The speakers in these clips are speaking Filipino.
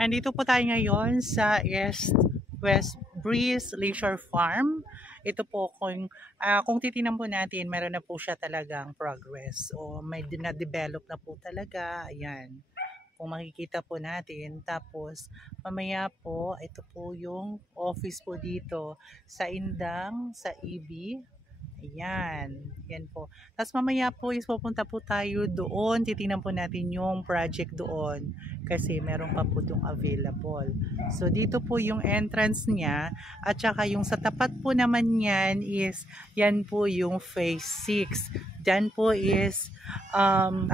Andito po tayo ngayon sa West Breeze Leisure Farm. Ito po kung titingnan po natin, meron na po siya talagang progress o may na-develop na po talaga. Ayan. Kung makikita po natin. Tapos mamaya po, ito po yung office po dito sa Indang, sa EB. Ayan, yan po. Tapos mamaya po is pupunta po tayo doon. Titingnan po natin yung project doon kasi meron pa po itong available. So dito po yung entrance niya at saka yung sa tapat po naman yan is yan po yung phase 6. Diyan po is 1,000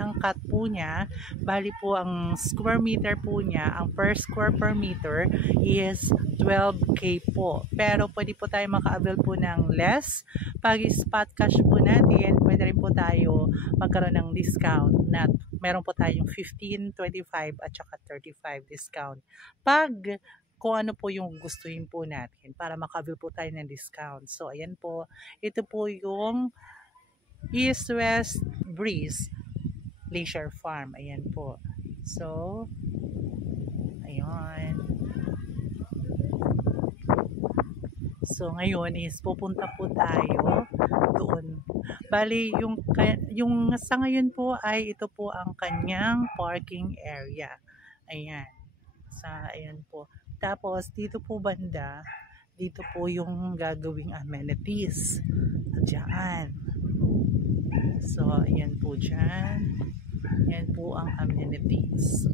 ang cut po niya. Bali po ang square meter po niya, ang per square per meter is 12K po. Pero pwede po tayo maka-avail po ng less. Pag spot cash po natin, pwede rin po tayo magkaroon ng discount na meron po tayong 15, 25 at saka 35 discount. Pag kung ano po yung gustuhin po natin para maka-avail po tayo ng discount. So ayan po, ito po yung East West Breeze Leisure Farm. Ayan po. So, ayun. So, ngayon is pupunta po tayo doon. Bali, yung sa ngayon po ay ito po ang kanyang parking area. Ayan. Ayan po. Tapos, dito po banda, dito po yung gagawing amenities. Diyan. So, ayan po dyan. Ayan po ang amenities.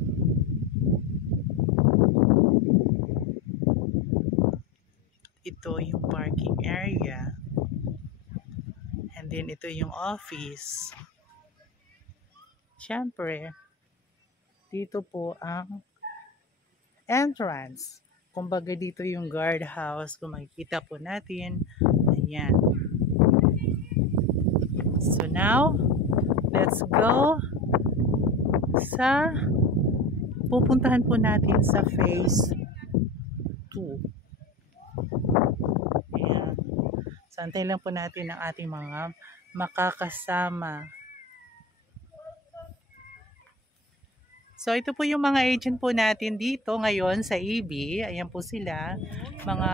Ito yung parking area. And then, ito yung office. Siyempre, dito po ang entrance. Kumbaga dito yung guardhouse. Kung makikita po natin, ayan. So now, let's go sa pupuntahan po natin sa phase 2. Ayan. So, antayin lang po natin ang ating mga makakasama. So, ito po yung mga agent po natin dito ngayon sa EB. Ayan po sila. Mga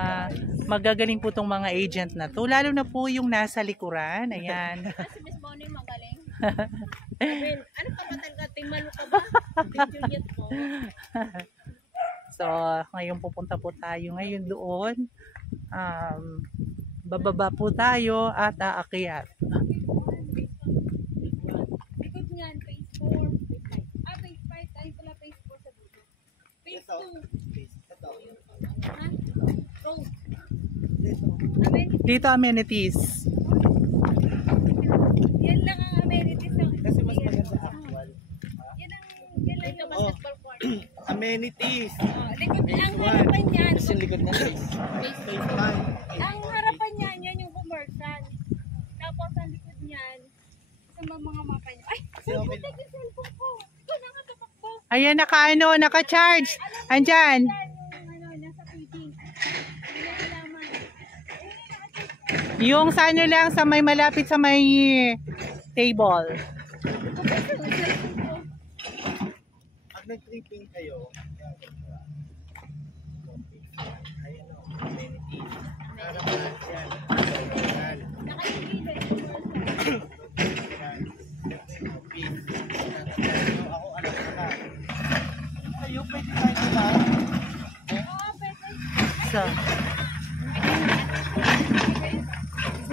magagaling po tong mga agent na to. Lalo na po yung nasa likuran. Ayan. Si Miss Bonnie magaling. Ano pa ba talaga? Timalo ka ba? Juliet po. So, ngayon pupunta po tayo ngayon doon. Bababa po tayo at aakyat. Likod nga, phase 4. Phase 5. Tayo pala phase 4 sa dito. Phase 2. Ha? Road. Dito amenities. Yan lang ang amenities. Kasi mas maganda actual. Yan lang yung basketball court. Amenities. Likod, ang harapan niyan. Kasi yung likod na phase. Phase 5. Ang harapan niyan, yan yung commercial. Tapos ang likod niyan, sa mga mapa niya. Ay! Yung cellphone ko. Ito na nga tatakbo. Ayan, naka-charge. Andyan. Nasa feeding. Pinahalaman. Yung sa ano lang, sa may malapit sa may table. Pag nag-tripping kayo, ayun o, amenities. Harapan, yan. Yan. Nakahigilid. Yan. Office. Ako, alam ko na. Kayo, pwede tayo ba? Oo, pwede. So,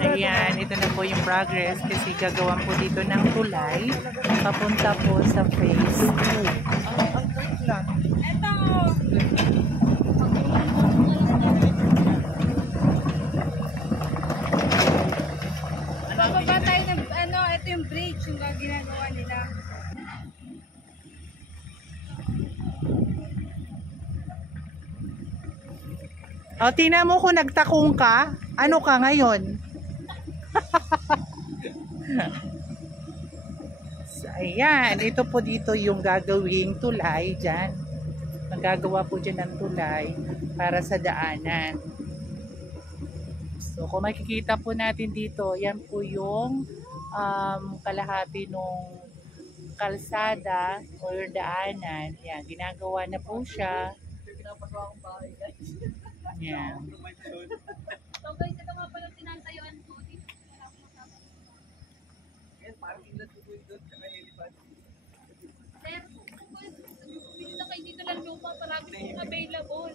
ayan, ito na po yung progress kasi gagawan po dito ng tulay papunta po sa phase 2. Ang trip lang. Ito. Bababa tayo ng, ito yung bridge yung ginagawa nila. O, tingnan mo kung nagtakong ka, ano ka ngayon? So, ayan, ito po dito yung gagawing tulay dyan. Magagawa po dyan ng tulay para sa daanan. So, kung makikita po natin dito, yan po yung kalahati nung kalsada or daanan. Yan, ginagawa na po siya. Pinapagawa kong bahay, guys. Yan. So guys, ito nga pala tinatayuan ko. Dito wala akong masama. Yan, parang ilan tuloy doon, tsaka elephant. Sir, pwede na kayo dito ng lupa. Parami pong available.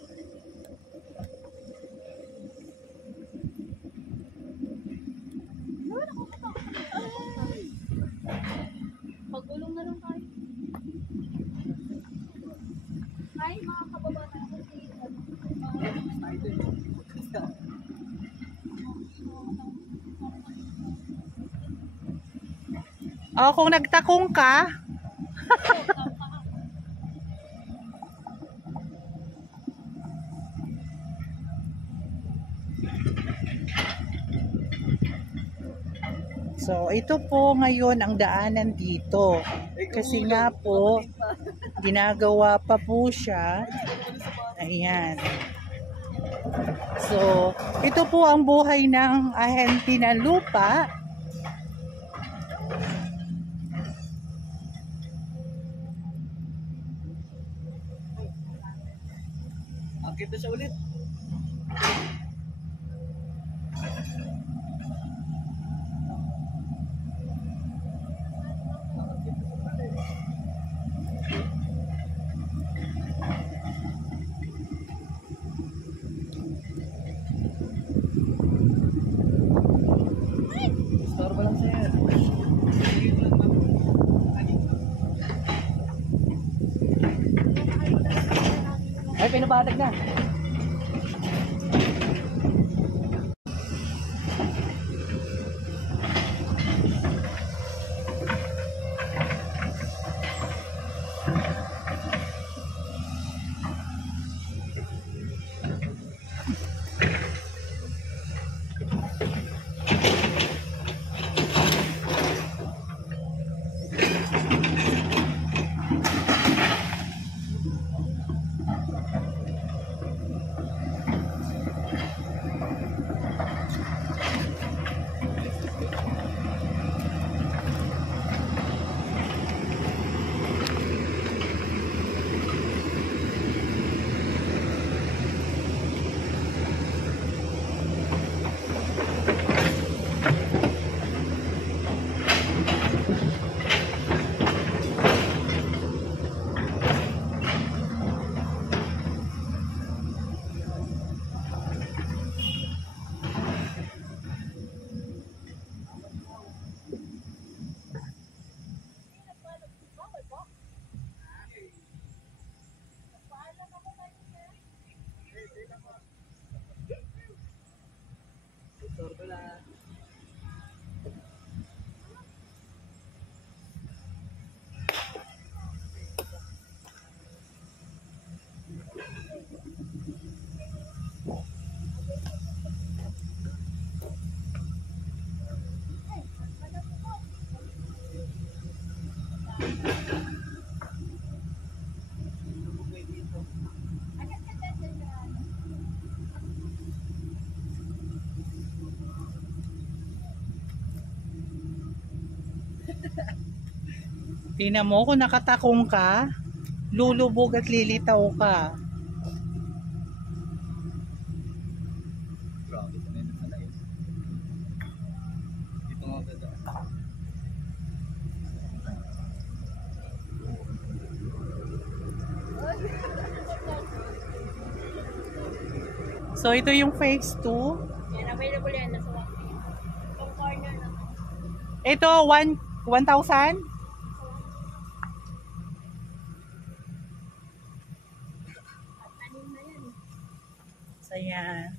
Pagulong na lang tayo. Ay, mga kababata ko si Oh, kung nagtakong ka, so ito po ngayon ang daanan dito. Kasi nga po, ginagawa pa po siya. Ayan. So, ito po ang buhay ng ahente ng lupa. Akit na siya ulit. Store ba lang sir? Ay, pinabatag na. Store ba lang? tingnan mo kung nakatakong ka, lulubog at lilitaw ka. Grabe, sanay na sanay. Dito nga ganda. So ito yung phase 2. yan, available yan. Nasa yung corner na. Ito 1,000. Tanim na yan. So yan.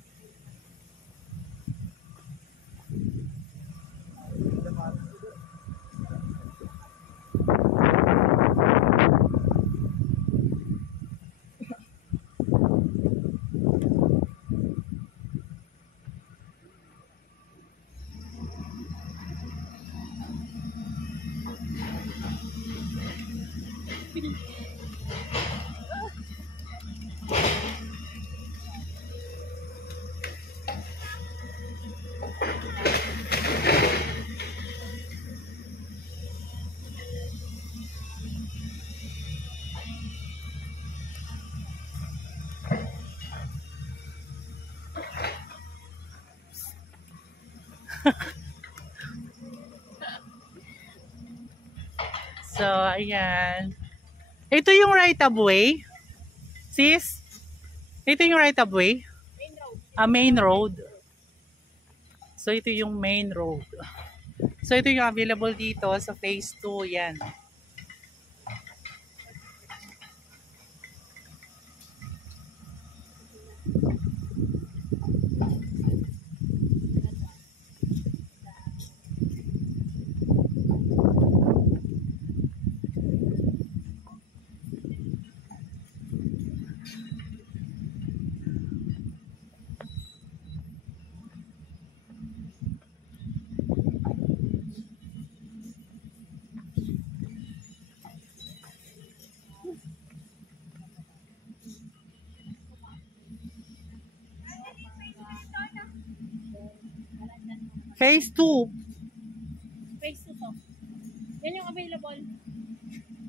So, ayan. Ito yung right of way. Sis? Ito yung right of way? Main road. So, ito yung main road. So, ito yung available dito sa phase 2. Yan. Phase 2. Phase 2 to. Yan yung available.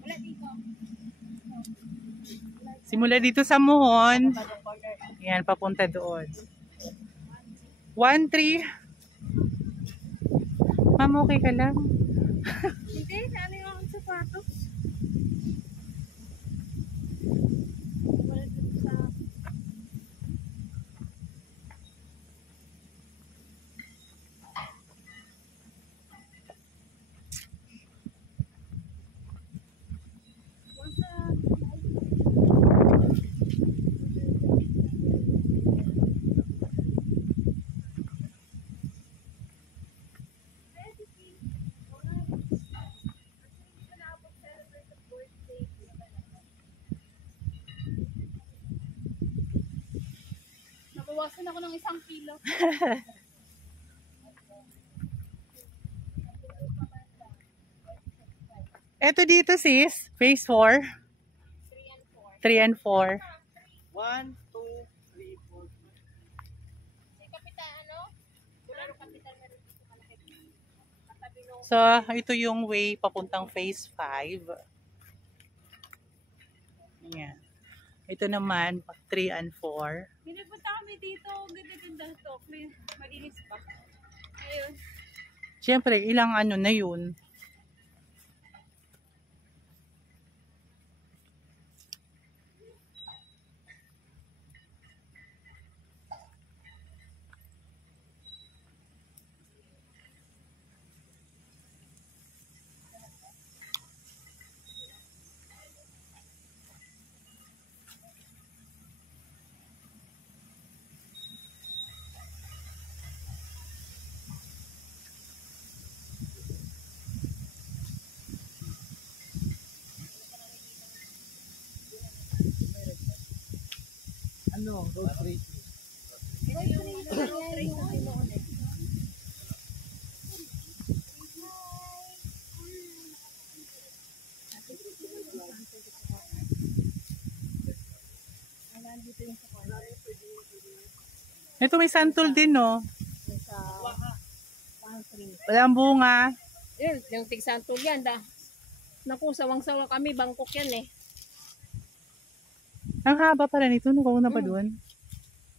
Wala dito. Simula dito sa Muhon. Yan, papunta doon. 1-3. Ma'am, okay ka lang? Hindi, ano yung akong sapatos? Wala dito sa... Nabawasan ako ng 1 kilo. Ito dito sis, phase 4. 3 and 4. 1, 2, 3, 4. Si Kapitan, ano? Wala rin Kapitan meron dito malaki. Katabi nung... So, ito yung way papuntang phase 5. Yan. Ito naman, 3 and 4. Pinapunta kami dito. Ganda-ganda to. Malinis pa. Ayun. Siyempre, ilang ano na yun. Ano? Road rate. Ito may santol din, no? Walang bunga. Yun, yung tigsantol yan. Naku, sawang-sawa kami. Bangkok yan eh. Ang haba pala nito. Nakauna pa doon.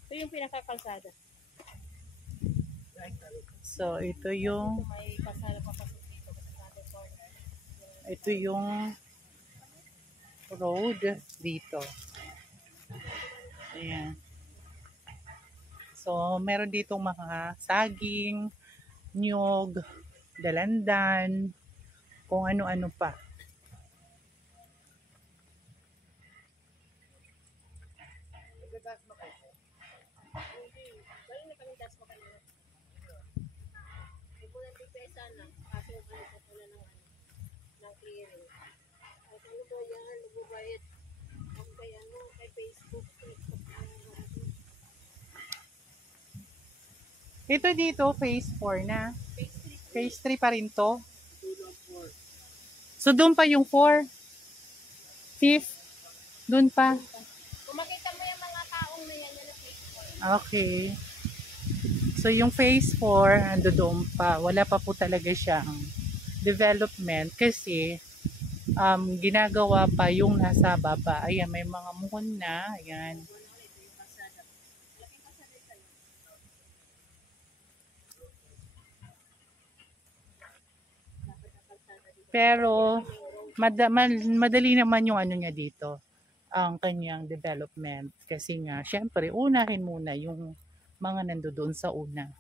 Ito yung pinakakalsada. So, ito yung... May kasala papasok dito. Ito yung road dito. Ayan. So, meron ditong mga saging, nyog, dalandan, kung ano-ano pa. Bali na kami gas pa kanina. May bulan di pesa na. Kaso ano pa pala ng clearing. At ano ba yan? Lububayad. Ang kay ano, kay Facebook. Ito dito, phase 4 na. Phase 3 pa rin to. So, doon pa yung 4. 5th. Doon pa. Kung makita mo yung mga taong na yan, yan ang Facebook. Okay. So, yung phase 4, ando doon pa. Wala pa po talaga siyang development kasi ginagawa pa yung nasa baba. Ayan, may mga muhon na. Ayan. Pero, madali naman yung ano niya dito, ang kanyang development. Kasi nga, syempre, unahin muna yung mga nandoon sa una.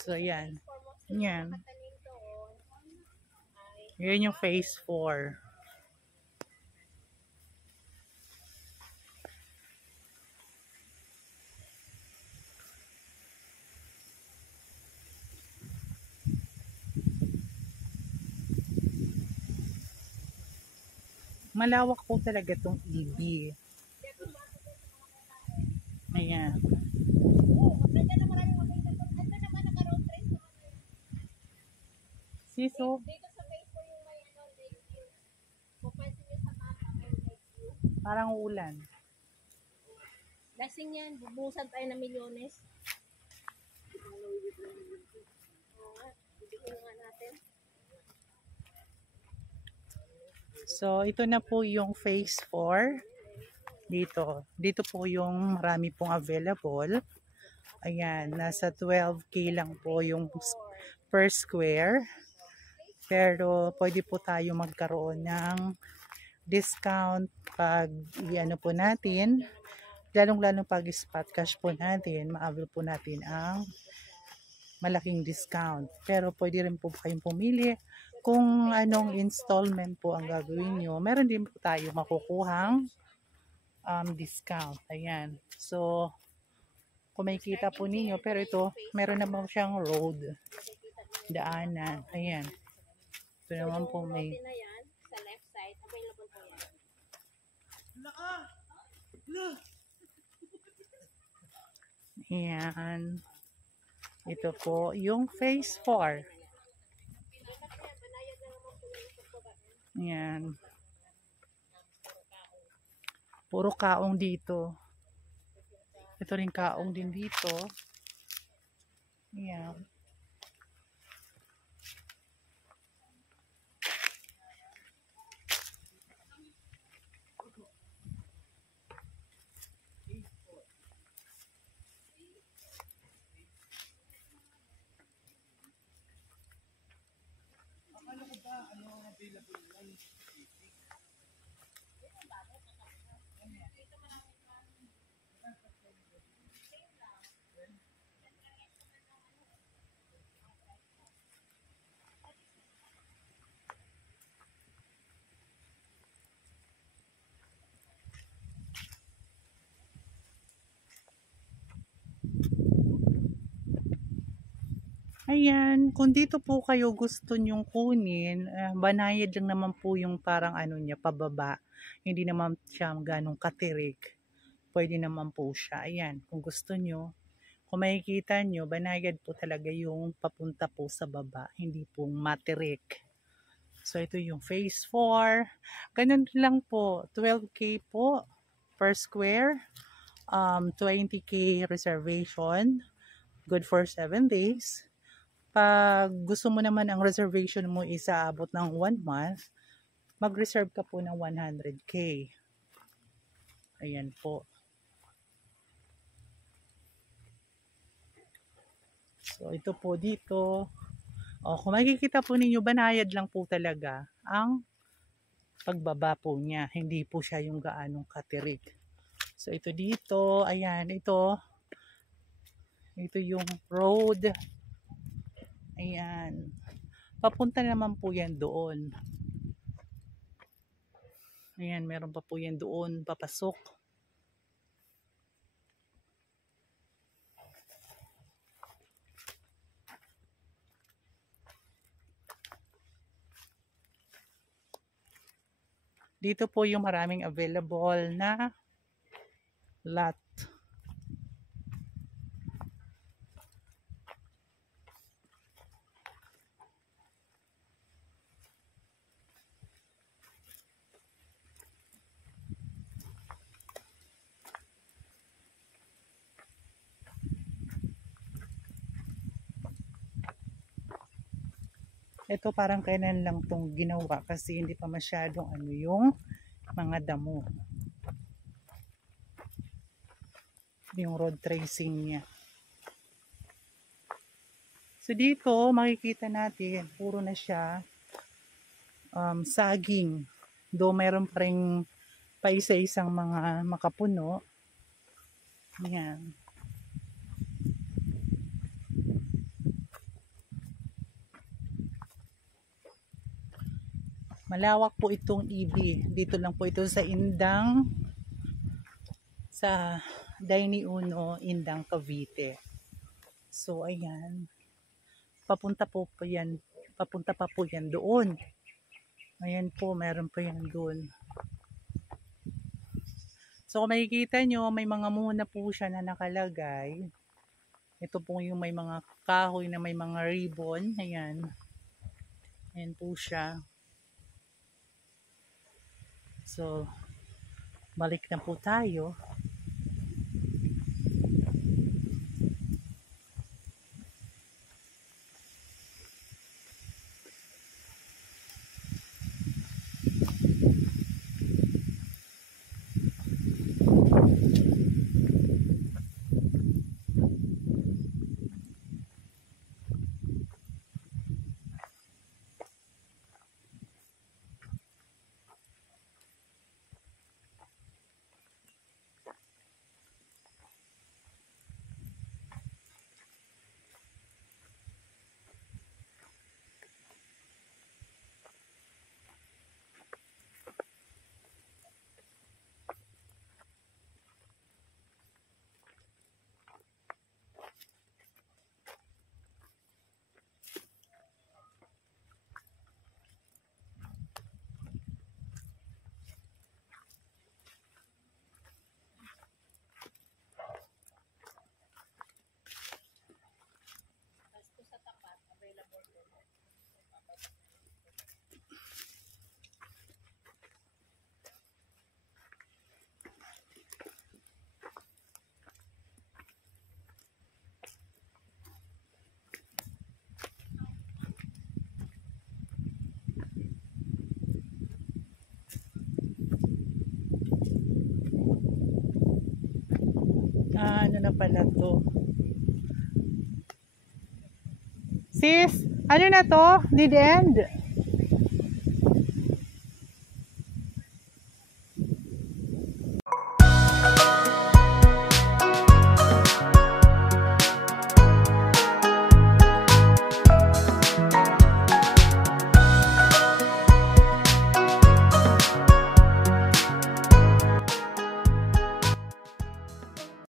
So, yan. Yan. Yan yung phase 4. Malawak po talaga itong EB. Ayan. Siso, Dito sa base po yung may ano, lake view. Pupansin nyo sa mapa, may lake view. parang ulan. Lasing yan, bubusan tayo ng milyones. Oo nga, bibigyan nga natin. So, ito na po yung phase 4. Dito. Dito po yung marami pong available. Ayan, nasa 12K lang po yung per square. Pero pwede po tayo magkaroon ng discount pag iano po natin. Lalong-lalong pag spot cash po natin, ma-avail po natin ang malaking discount. Pero pwede rin po kayong pumili kung anong installment po ang gagawin nyo. Meron din po tayo makukuhang discount. Ayan. So, kung makikita po ninyo, pero ito, meron naman siyang road. Daanan. Ayan. Ito naman po may... Na yan, sa left side, available po yan. Ayan. Ito po yung phase 4. Ayan. Puro kaong dito. Ito rin kaong din dito. Ayan. Ayan, kung dito po kayo gusto nyong kunin, banayad lang naman po yung parang ano niya, pababa. Hindi naman siya ganong katirik. Pwede naman po siya. Ayan, kung gusto nyo, kung makikita nyo, banayad po talaga yung papunta po sa baba. Hindi po matirik. So, ito yung phase 4. Ganun lang po. 12K po per square. 20K reservation. Good for 7 days. Pag gusto mo naman ang reservation mo isaabot ng 1 month, mag-reserve ka po ng 100K. Ayan po. So, ito po dito. O, kung makikita po ninyo, banayad lang po talaga ang pagbaba po niya. Hindi po siya yung gaanong katirik. So, ito dito. Ayan, ito. Ito yung road. Ayan. Papunta naman po yan doon. Ayan, meron pa po yan doon. Papasok. Dito po yung maraming available na lot. Ito parang kailan lang tong ginawa kasi hindi pa masyadong ano yung mga damo. Yung road tracing niya. So dito makikita natin puro na siya saging. Though mayroon pa rin pa isa-isang mga makapuno. Yan. Malawak po itong EB. Dito lang po ito sa Indang, sa Daini Uno, Indang, Cavite. So ayan. Papunta pa po yan doon. Ayan po, meron pa yan doon. So kung makikita nyo, may mga muna po siya na nakalagay. Ito po yung may mga kahoy na may mga ribbon. Ayan. Ayan po siya. So, balik na po tayo. Ano na pala to? Sis, ano na to? Did end?